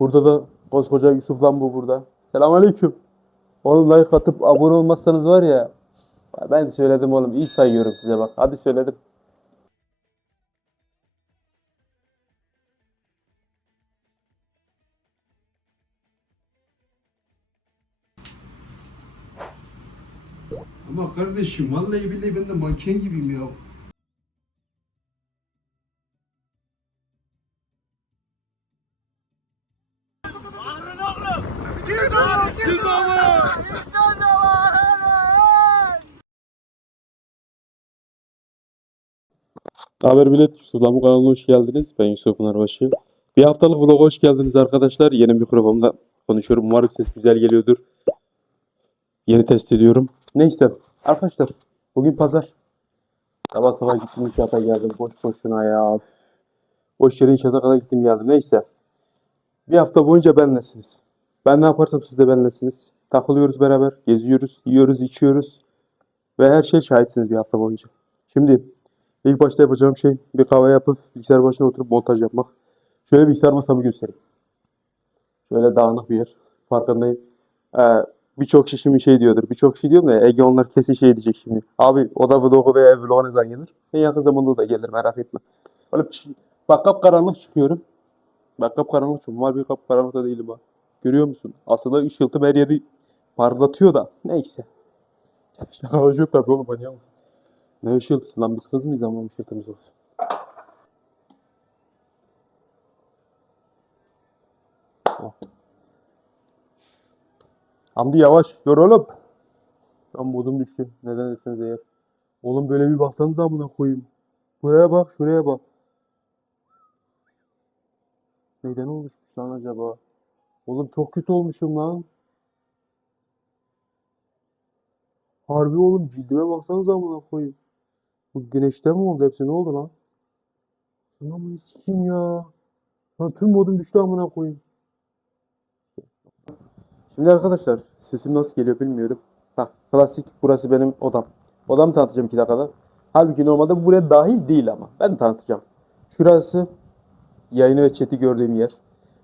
Burada da koskoca Yusuf lan bu burada. Selamünaleyküm. Oğlum like atıp abone olmazsanız var ya. Ben söyledim oğlum iyi sayıyorum size bak. Hadi söyledim. Ama kardeşim vallahi billahi ben de manken gibiyim ya. Haber Bilet Yusuf lan bu kanalına hoş geldiniz. Ben Yusuf Pınarbaşı. Bir haftalık vloga hoş geldiniz arkadaşlar. Yeni mikrofonda konuşuyorum. Umarım ses güzel geliyordur. Yeni test ediyorum. Neyse arkadaşlar bugün pazar. Sabah sabah gittim inşaata geldim. Boş boşuna ya. Boş yere inşaata kadar gittim geldim. Neyse. Bir hafta boyunca benlesiniz. Ben ne yaparsam siz de benlesiniz. Takılıyoruz beraber. Geziyoruz, yiyoruz, içiyoruz. Ve her şey şahitsiniz bir hafta boyunca. Şimdi İlk başta yapacağım şey bir kahve yapıp bilgisayar başına oturup montaj yapmak. Şöyle bilgisayar masamı göstereyim. Şöyle dağınık bir yer. Farkındayım. Ee, birçok kişi şimdi şey diyordur. Birçok kişi diyorum da Ege onlar kesin şey diyecek şimdi. Abi oda vlogu veya vlogu ne zaman gelir? En yakın zamanda da gelir merak etme. Böyle ç- bak kapkaranlık çıkıyorum. Bak kapkaranlık çıkıyorum. Var bir kapkaranlık da değilim bak. Görüyor musun? Aslında ışıltım her yeri parlatıyor da. Neyse. Şaka yok tabii oğlum manyak mısın? Ne ışıltısı lan biz kız mıyız ama ışıltımız olsun. Oh. Hamdi yavaş dur oğlum. Tam modum düştü. Neden deseniz eğer. Oğlum böyle bir baksanız amına koyayım. Buraya bak şuraya bak. Neyden oluşmuş lan acaba? Oğlum çok kötü olmuşum lan. Harbi oğlum cildime baksanız amına koyayım. Bu güneşten mi oldu hepsi? Ne oldu lan? Anamını sikeyim ya. Lan tüm modum düştü amına koyayım. Şimdi arkadaşlar sesim nasıl geliyor bilmiyorum. Bak klasik burası benim odam. Odamı tanıtacağım iki dakikada. Halbuki normalde bu buraya dahil değil ama. Ben tanıtacağım. Şurası yayını ve chat'i gördüğüm yer.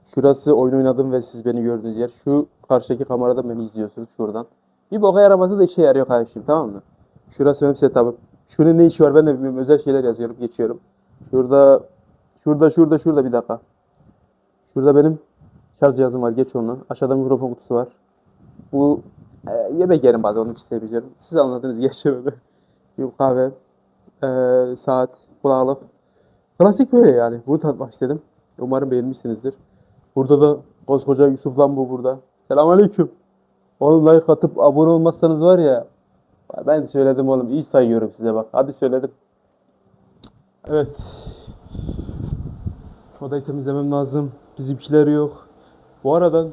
Şurası oyun oynadığım ve siz beni gördüğünüz yer. Şu karşıdaki kamerada beni izliyorsunuz şuradan. Bir boka yaraması da işe yarıyor kardeşim tamam mı? Şurası benim setup'ım. Şunun ne işi var ben de bilmiyorum. Özel şeyler yazıyorum geçiyorum. Şurada şurada şurada şurada bir dakika. Şurada benim şarj cihazım var geç onu. Aşağıda mikrofon kutusu var. Bu e, yemek yerim bazen onu çizebiliyorum. Siz anladınız geçiyorum. Bir kahve, e, saat, kulaklık. Klasik böyle yani. Bunu tanıtmak istedim. Umarım beğenmişsinizdir. Burada da koskoca Yusuf lan bu burada. Selamünaleyküm. Oğlum like atıp abone olmazsanız var ya ben söyledim oğlum iyi sayıyorum size bak. Hadi söyledim. Evet. Odayı temizlemem lazım. Bizimkiler yok. Bu aradan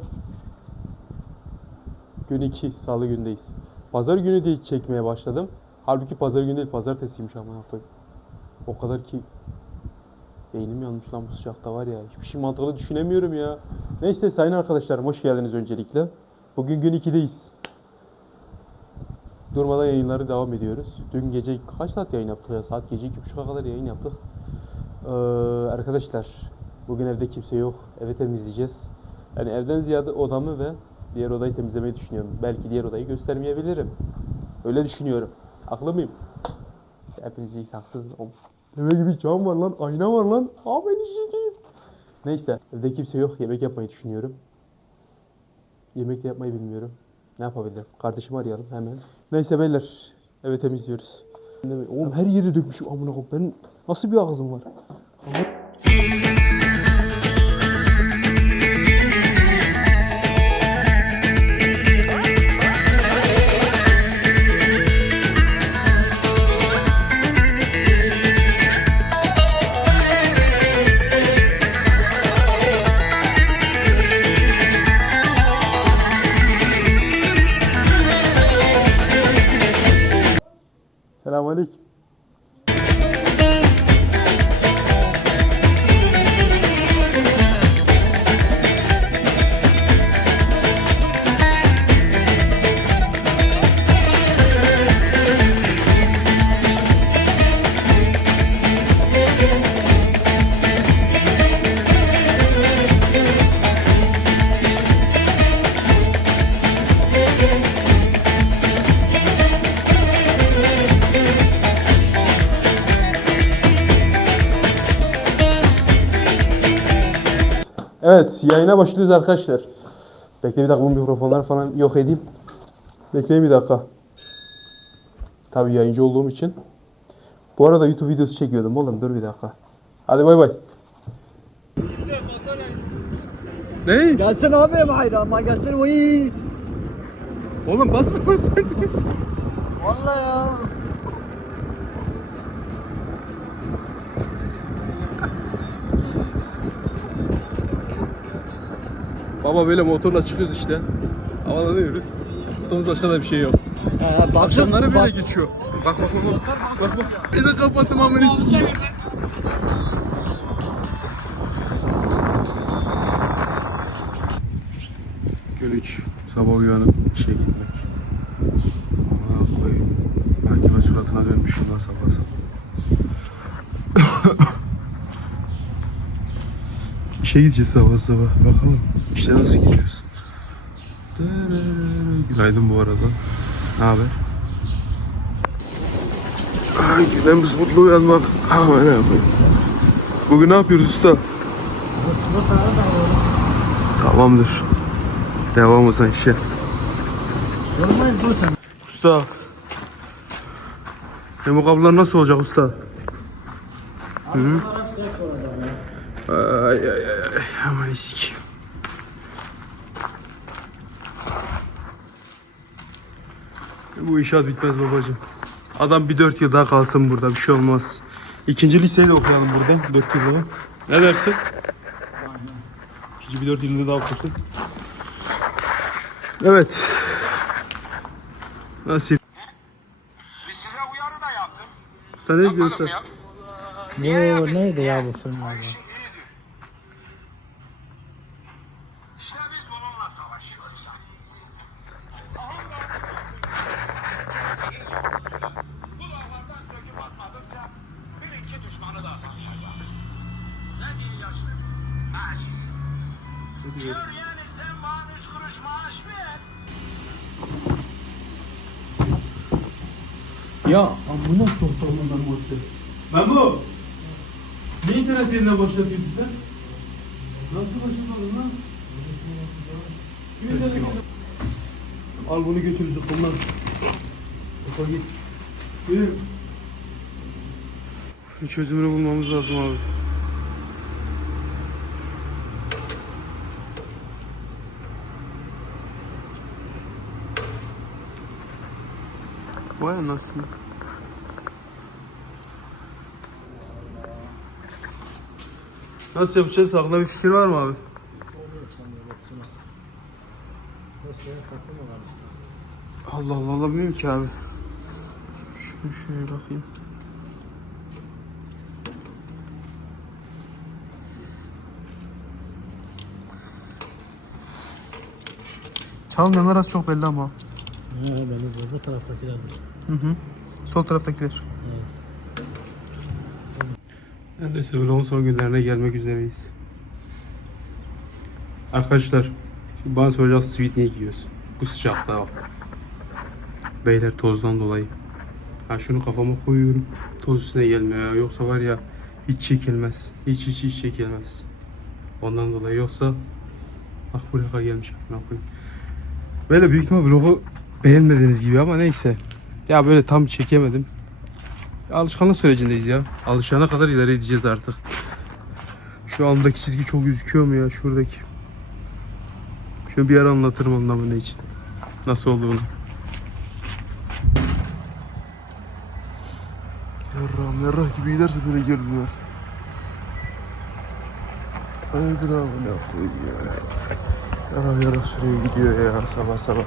gün 2 salı gündeyiz. Pazar günü de çekmeye başladım. Halbuki pazar günü değil pazartesiymiş ama koyayım. O kadar ki beynim yanmış lan bu sıcakta var ya. Hiçbir şey mantıklı düşünemiyorum ya. Neyse sayın arkadaşlarım hoş geldiniz öncelikle. Bugün gün 2'deyiz. Durmadan yayınları devam ediyoruz. Dün gece kaç saat yayın yaptık ya? Saat gece 2.30'a kadar yayın yaptık. Ee, arkadaşlar bugün evde kimse yok. Evi temizleyeceğiz. Yani evden ziyade odamı ve diğer odayı temizlemeyi düşünüyorum. Belki diğer odayı göstermeyebilirim. Öyle düşünüyorum. Haklı mıyım? Hepiniz iyi haksız. Deve gibi cam var lan, ayna var lan. Abi ben işiteyim. Neyse, evde kimse yok. Yemek yapmayı düşünüyorum. Yemek de yapmayı bilmiyorum. Ne yapabilirim? Kardeşimi arayalım hemen. Neyse beyler. Eve temizliyoruz. Oğlum her yeri dökmüşüm amına koyayım. Benim nasıl bir ağzım var? Evet yayına başlıyoruz arkadaşlar. Bekle bir dakika bu mikrofonları falan yok edeyim. Bekleyin bir dakika. Tabii yayıncı olduğum için. Bu arada YouTube videosu çekiyordum oğlum dur bir dakika. Hadi bay bay. Ne? Gelsin abi bayrama gelsin vay. Oğlum basma basma. Vallahi ya. Baba böyle motorla çıkıyoruz işte. Havalanıyoruz. Yaptığımız başka da bir şey yok. He, basın, Akşamları böyle bas- geçiyor. Bak bak bak bak. Bak bak. Bir de kapattım amını sikeyim. Gün 3 sabah uyanıp işe gitmek. Aman koyayım. Mahkeme suratına dönmüş ondan sabah sabah. İşe gideceğiz sabah sabah. Bakalım işte nasıl gidiyoruz. Günaydın bu arada. Ne haber? Ay günemiz mutlu uyanmak. Aman ne yapayım. Bugün ne yapıyoruz usta? Tamamdır. Devam o zaman işe. Usta. Bu kablolar nasıl olacak usta? Hı? Ay ay ay ay. Aman sikeyim. Bu inşaat bitmez babacığım. Adam bir dört yıl daha kalsın burada bir şey olmaz. İkinci liseyi de okuyalım burada dört yıl daha. Ne dersin? İkinci bir dört yılını daha okusun. Evet. Nasip. Biz size uyarı da yaptık. Sen ne diyorsun? ya. Bu neydi ya bu film abi? Ya amına soktuğum ben seni. Ben bu. Ne internet yerine başlatıyorsun sen? Nasıl başlamadın lan? Kim internet Al bunu götür zıkkımdan. Opa git. Yürü. Bir çözümünü bulmamız lazım abi. Vay anasını. Nasıl yapacağız? Aklında bir fikir var mı abi? Allah Allah Allah bilmiyorum ki abi. Şunu şöyle bakayım. Çalmayanlar az çok belli ama. He bu, bu taraftakilerdir. Hı hı. Sol taraftakiler. Neredeyse vlogun son günlerine gelmek üzereyiz. Arkadaşlar, şimdi bana soracağız sweet niye giyiyorsun? Bu sıcakta bak. Beyler tozdan dolayı. Ben şunu kafama koyuyorum. Toz üstüne gelmiyor. Yoksa var ya hiç çekilmez. Hiç hiç hiç çekilmez. Ondan dolayı yoksa bak buraya kadar gelmiş. Böyle büyük ihtimal vlogu beğenmediğiniz gibi ama neyse. Ya böyle tam çekemedim. Alışkanlık sürecindeyiz ya. Alışana kadar ileri gideceğiz artık. Şu andaki çizgi çok gözüküyor mu ya şuradaki? Şunu bir ara anlatırım anlamını için. Nasıl olduğunu. Yarram yarrah gibi giderse böyle geri döner. Hayırdır abi ne koyayım ya. Yarah yarah süreye gidiyor ya sabah sabah.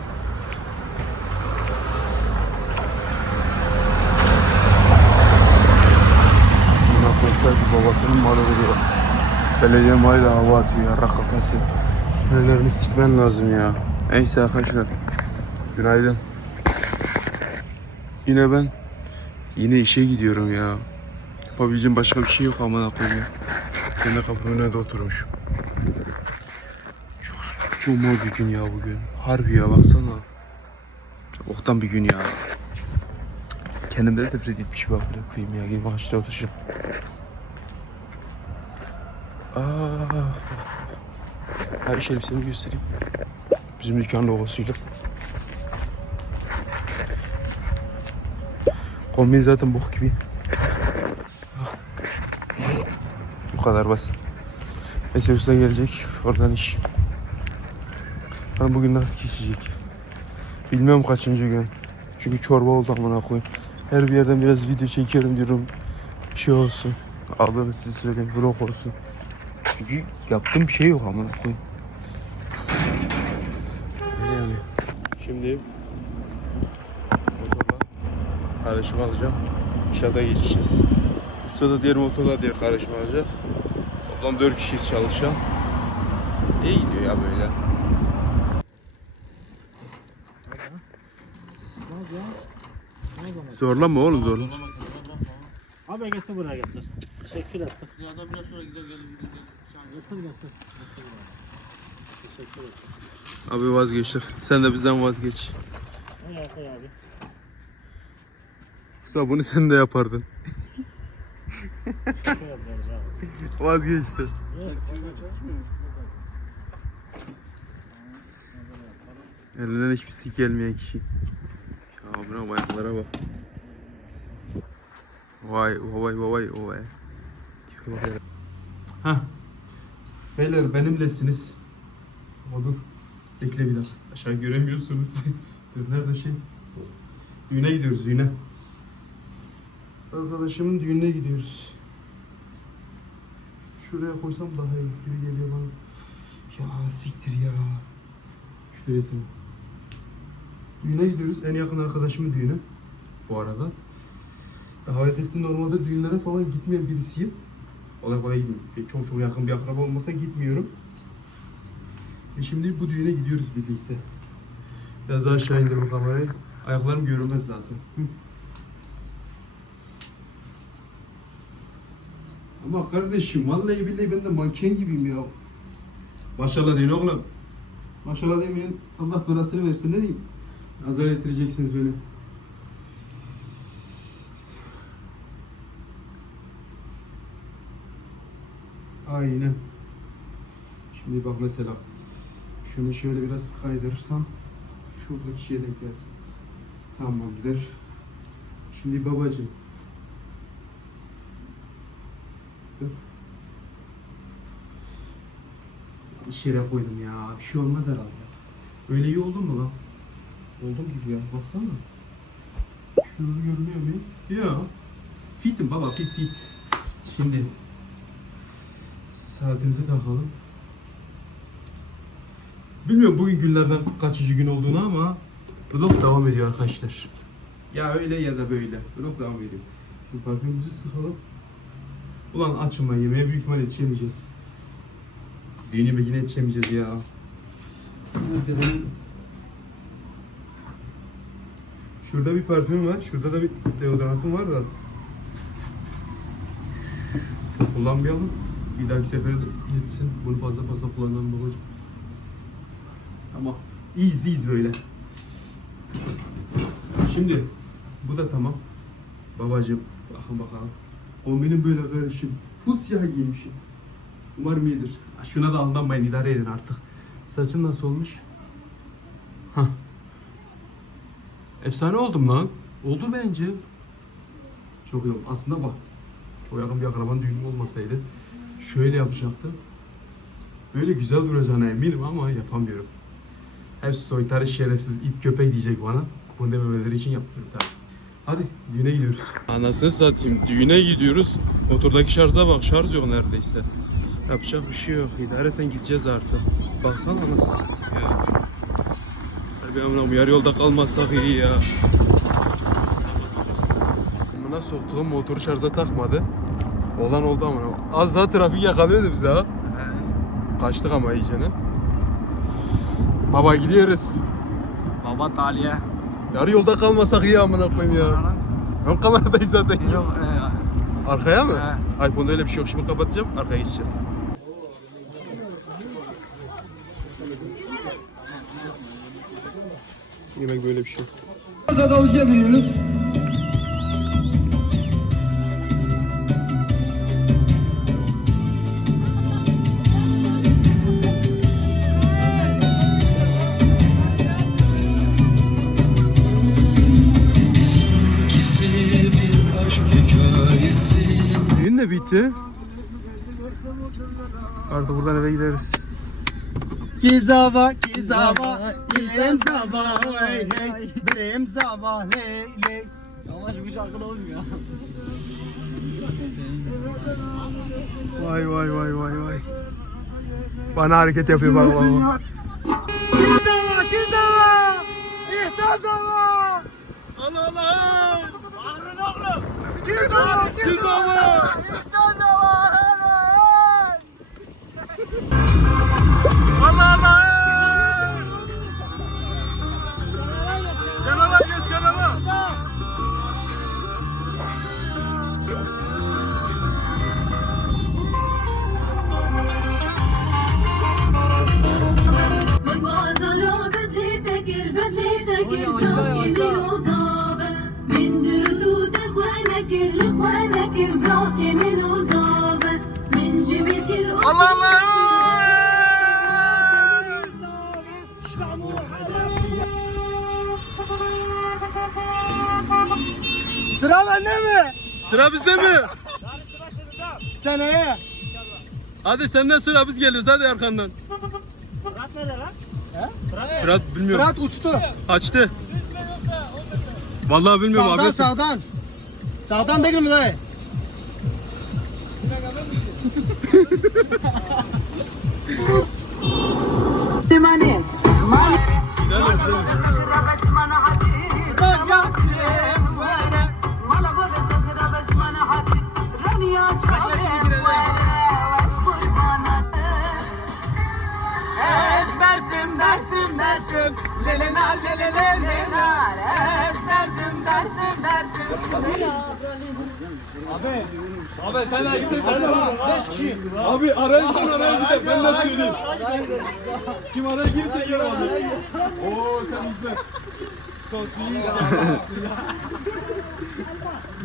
Buna koysa ki babasının malı vuruyor. Belediye mayla hava atıyor yarra kafası. Sinirlerini sikmen lazım ya. Neyse arkadaşlar. Günaydın. Yine ben yine işe gidiyorum ya. Yapabileceğim başka bir şey yok amına koyayım. Kendi kapımın önünde oturmuşum. Çok cuma bir gün ya bugün. Harbi ya baksana. Oktan bir gün ya. Kendimde de nefret etmiş bak koyayım ya. Gidip ağaçta oturacağım. Aa. İş elbisemi göstereyim. Bizim dükkan logosuyla. Kombin zaten bok gibi. Bu kadar basit. Meselesine gelecek. Oradan iş. Ben bugün nasıl geçecek? Bilmiyorum kaçıncı gün. Çünkü çorba oldu amına koyayım. Her bir yerden biraz video çekiyorum diyorum. Şey olsun. Adını siz söyleyin. Vlog olsun. Çünkü yaptığım bir şey yok amına koyayım. Öyle yani. Şimdi motorla kardeşimi alacağım. İnşaata geçeceğiz. Usta da diğer motorla diğer kardeşimi alacak. Toplam 4 kişiyiz çalışan. İyi gidiyor ya böyle. Zorlama oğlum zorlama. Abi getir buraya getir. Teşekkür ettik. Ya da biraz sonra gider gelir. Abi vazgeçtik. Sen de bizden vazgeç. Usta bunu sen de yapardın. Vazgeçti. Elinden hiçbir sik gelmeyen kişi. Ya buna ayaklara bak. Vay vay vay vay. Tipe bak. Hah. Beyler benimlesiniz. Ama dur. Bekle bir dakika. Aşağı göremiyorsunuz. Dur nerede şey? Düğüne gidiyoruz düğüne. Arkadaşımın düğününe gidiyoruz. Şuraya koysam daha iyi gibi geliyor bana. Ya siktir ya. Küfür ettim. Düğüne gidiyoruz. En yakın arkadaşımın düğünü. Bu arada. Davet ettiğim normalde düğünlere falan gitmeyen birisiyim. Kolay kolay gitmiyorum. Çok çok yakın bir akraba olmasa gitmiyorum. E şimdi bu düğüne gidiyoruz birlikte. Biraz daha aşağı indir bu kamerayı. Ayaklarım görünmez zaten. Hı. Ama kardeşim vallahi billahi ben de manken gibiyim ya. Maşallah deyin oğlum. Maşallah demeyin. Allah belasını versin ne diyeyim. Azar ettireceksiniz beni. Aynen. Şimdi bak mesela şunu şöyle biraz kaydırırsam şuradaki denk gelsin. Tamamdır. Şimdi babacığım. Dur. Yanlış yere koydum ya. Bir şey olmaz herhalde. Öyle iyi oldun mu lan? Oldum gibi ya. Baksana. Şöyle görünüyor mu? Ya. Fitim baba fit fit. Şimdi saatimizi takalım. Bilmiyorum bugün günlerden kaçıncı gün olduğunu ama vlog devam ediyor arkadaşlar. Ya öyle ya da böyle. Vlog devam ediyor. Şimdi parfümümüzü sıkalım. Ulan açılma yemeğe büyük ihtimal yetişemeyeceğiz. Düğün yemeğine yetişemeyeceğiz ya. Nerede benim? Şurada bir parfüm var. Şurada da bir deodorantım var da. Kullanmayalım. Bir dahaki sefere de yetsin. Bunu fazla fazla kullanalım babacığım. Ama iyiyiz iyiyiz böyle. Şimdi bu da tamam. Babacığım bakın bakalım. Kombinim böyle kardeşim. Full siyah giymişim. Umarım iyidir. Şuna da aldanmayın idare edin artık. Saçım nasıl olmuş? Hah. Efsane oldum lan. Oldu bence. Çok iyi oldu. Aslında bak. Çok yakın bir akrabanın düğünü olmasaydı şöyle yapacaktım. Böyle güzel duracağına eminim ama yapamıyorum. Hepsi soytarı şerefsiz it köpek diyecek bana. Bunu dememeleri için yapmıyorum tabii. Hadi düğüne gidiyoruz. Anasını satayım. Düğüne gidiyoruz. Motordaki şarja bak. Şarj yok neredeyse. Yapacak bir şey yok. İdareten gideceğiz artık. Baksana anasını satayım ya. Harbi amınam yarı yolda kalmazsak iyi ya. Amına soktuğum motoru şarja takmadı. Olan oldu amına. Az daha trafik yakalıyordu bize ha. Kaçtık ama iyicene. Baba gidiyoruz. Baba taliye. Yarı yolda kalmasak iyi amına koyayım ya. Ön kameradayız zaten. Yok Arkaya mı? iPhone'da öyle bir şey yok. Şimdi kapatacağım. Arkaya geçeceğiz. Yemek böyle bir şey. Davulcuya biniyoruz. Bitti. Artık buradan eve gideriz. Kizava, kizava, birem zava, hey hey, birem zava, hey hey. Yavaş bu şarkıda olmuyor. Vay vay vay vay vay. Bana hareket yapıyor bak bak. bak. Kizava, kizava, ihsan zava. Allah Allah. Bağırın oğlum. Kizava, kizava, ihsan zava, Sıra bende mi? Sıra bizde mi? Seneye. Hadi senden sıra biz geliyoruz hadi arkandan. Fırat nerede lan? Fırat bilmiyorum. Fırat uçtu. Açtı. Vallahi bilmiyorum Sağdan abi. sağdan. Sağdan değil mi dayı? Ezberfim, berfim, lelenar, lelelelenar. Ezberfim, berfim, berfim. Abi, Abi sen de gidin. Abi araya kim araya gidelim ben de söyleyeyim. Kim araya girse gir abi. Oo sen izle. Son suyun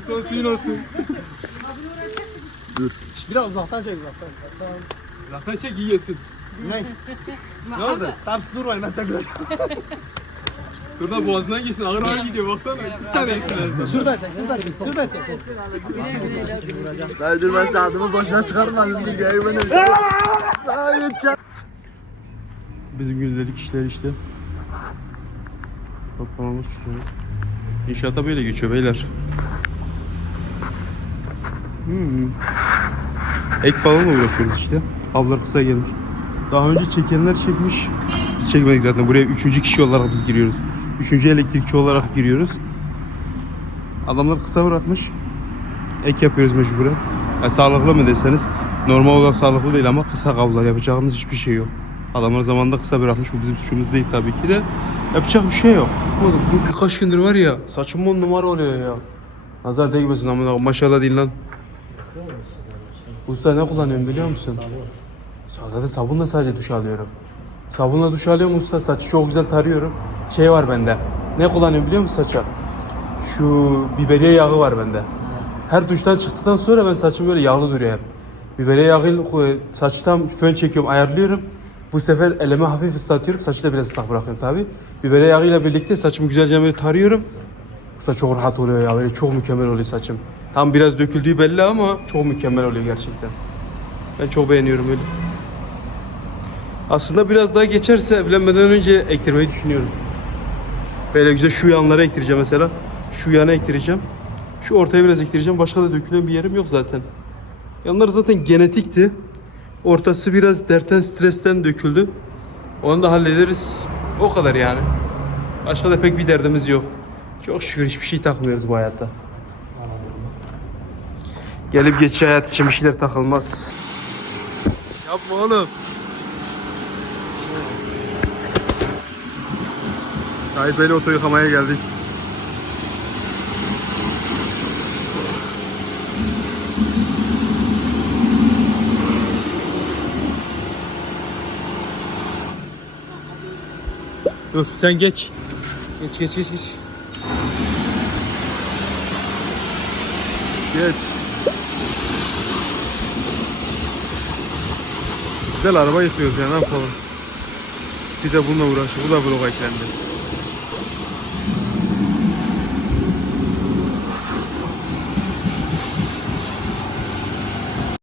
Son olsun. Biraz uzaktan çek uzaktan. Zaten çek iyi yesin. Ne? ne oldu? Tamam siz durmayın ben tekrar. Dur da boğazından geçsin ağır ağır gidiyor baksana. Bir tane eksin en azından. Şuradan çek, şuradan çek. Şuradan çek. Bizim gündelik işler işte. Toplamamız şuraya. İnşaata böyle geçiyor beyler. Hmm. Ek falan uğraşıyoruz işte. Ablar kısa gelmiş. Daha önce çekenler çekmiş. Biz çekmedik zaten. Buraya üçüncü kişi olarak biz giriyoruz. Üçüncü elektrikçi olarak giriyoruz. Adamlar kısa bırakmış. Ek yapıyoruz mecburen. Yani sağlıklı mı deseniz normal olarak sağlıklı değil ama kısa kablolar yapacağımız hiçbir şey yok. Adamlar zamanında kısa bırakmış. Bu bizim suçumuz değil tabii ki de. Yapacak bir şey yok. Bu birkaç gündür var ya saçım on numara oluyor ya. Nazar değmesin amına maşallah değil lan. Usta ne kullanıyorum biliyor musun? Sadece sabunla sadece duş alıyorum. Sabunla duş alıyorum usta saçı çok güzel tarıyorum. Şey var bende. Ne kullanıyorum biliyor musun saça? Şu biberiye yağı var bende. Her duştan çıktıktan sonra ben saçım böyle yağlı duruyor hep. Biberiye yağıyla koy- saçtan fön çekiyorum, ayarlıyorum. Bu sefer elime hafif ıslatıyorum, saçı da biraz ıslak bırakıyorum tabi. Biberiye yağıyla birlikte saçımı güzelce böyle tarıyorum. Saç çok rahat oluyor ya, böyle çok mükemmel oluyor saçım. Tam biraz döküldüğü belli ama çok mükemmel oluyor gerçekten. Ben çok beğeniyorum öyle. Aslında biraz daha geçerse evlenmeden önce ektirmeyi düşünüyorum. Böyle güzel şu yanlara ektireceğim mesela. Şu yana ektireceğim. Şu ortaya biraz ektireceğim. Başka da dökülen bir yerim yok zaten. Yanlar zaten genetikti. Ortası biraz dertten, stresten döküldü. Onu da hallederiz. O kadar yani. Başka da pek bir derdimiz yok. Çok şükür hiçbir şey takmıyoruz bu hayatta. Gelip geçici hayat için bir şeyler takılmaz. Yapma oğlum. Sahip Bey'le oto yıkamaya geldik. Dur sen geç. Geç geç geç geç. Geç. Güzel araba yıkıyoruz ya ne yapalım. Bir de bununla uğraşıyor. Bu da bloğa kendi.